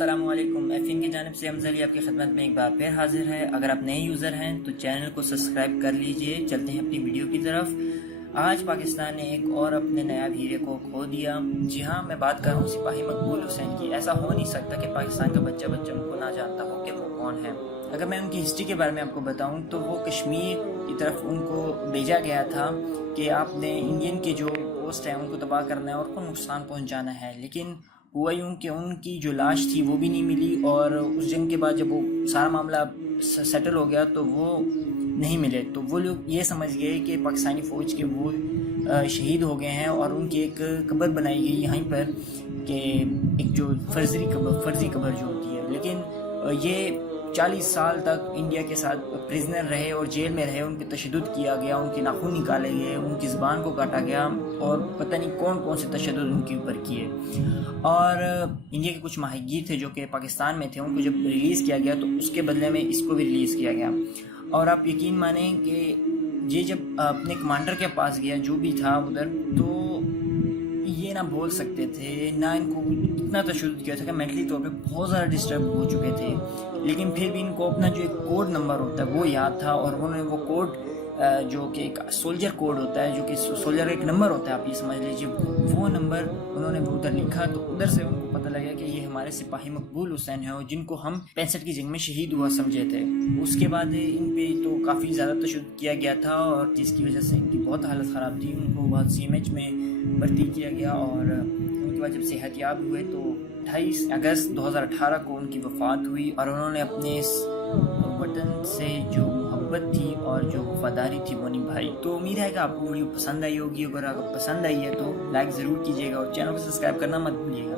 अस्सलाम वालेकुम। एफिन की जानिब से हमजा अली आपकी खिदमत में एक बार फिर हाजिर है। अगर आप नए यूज़र हैं तो चैनल को सब्सक्राइब कर लीजिए। चलते हैं अपनी वीडियो की तरफ। आज पाकिस्तान ने एक और अपने नायाब हीरे को खो दिया। जी हाँ, मैं बात कर रहा हूँ सिपाही मकबूल हुसैन की। ऐसा हो नहीं सकता कि पाकिस्तान का बच्चा उनको ना जानता हो कि वो कौन है। अगर मैं उनकी हिस्ट्री के बारे में आपको बताऊँ तो वो कश्मीर की तरफ उनको भेजा गया था कि आपने इंडियन के जो पोस्ट हैं उनको तबाह करना है और उनको नुकसान पहुँचाना है। लेकिन हुआ यूँ कि उनकी जो लाश थी वो भी नहीं मिली, और उस जंग के बाद जब वो सारा मामला सेटल हो गया तो वो नहीं मिले। तो वो लोग ये समझ गए कि पाकिस्तानी फ़ौज के वो शहीद हो गए हैं, और उनकी एक कब्र बनाई गई यहीं पर कि एक जो फर्जी कब्र जो होती है। लेकिन ये 40 साल तक इंडिया के साथ प्रिजनर रहे और जेल में रहे। उन पर तशद्दुद किया गया, उनके नाखून निकाले गए, उनकी ज़बान को काटा गया, और पता नहीं कौन कौन से तशद्दुद उनके ऊपर किए। और इंडिया के कुछ माहिगीर थे जो कि पाकिस्तान में थे, उनको जब रिलीज़ किया गया तो उसके बदले में इसको भी रिलीज़ किया गया। और आप यकीन मानें कि ये जब अपने कमांडर के पास गया जो भी था उधर, तो ये ना बोल सकते थे, ना इनको इतना तशद्दुद किया था कि मेंटली तौर पे बहुत ज़्यादा डिस्टर्ब हो चुके थे। लेकिन फिर भी इनको अपना जो एक कोड नंबर होता है वो याद था, और उन्होंने वो कोड जो कि एक सोल्जर कोड होता है, जो कि सोल्जर का एक नंबर होता है, आप ये समझ लीजिए, वो नंबर उन्होंने उधर लिखा। तो उधर से उनको पता लगा कि ये हमारे सिपाही मकबूल हुसैन है, जिनको हम 65 की जंग में शहीद हुआ समझे थे। उसके बाद इन पे तो काफ़ी ज़्यादा तशद्दुद किया गया था, और जिसकी वजह से इनकी बहुत हालत ख़राब थी। उनको बहुत CMH में भर्ती किया गया, और उनके बाद जब सेहतयाब हुए तो 28 अगस्त 2018 को उनकी वफ़ात हुई। और उन्होंने अपने इस वतन से जो मोहब्बत थी और जो वफादारी थी वो निभाई। तो उम्मीद है कि आपको वीडियो पसंद आई होगी। अगर आपको पसंद आई है तो लाइक ज़रूर कीजिएगा और चैनल को सब्सक्राइब करना मत भूलिएगा।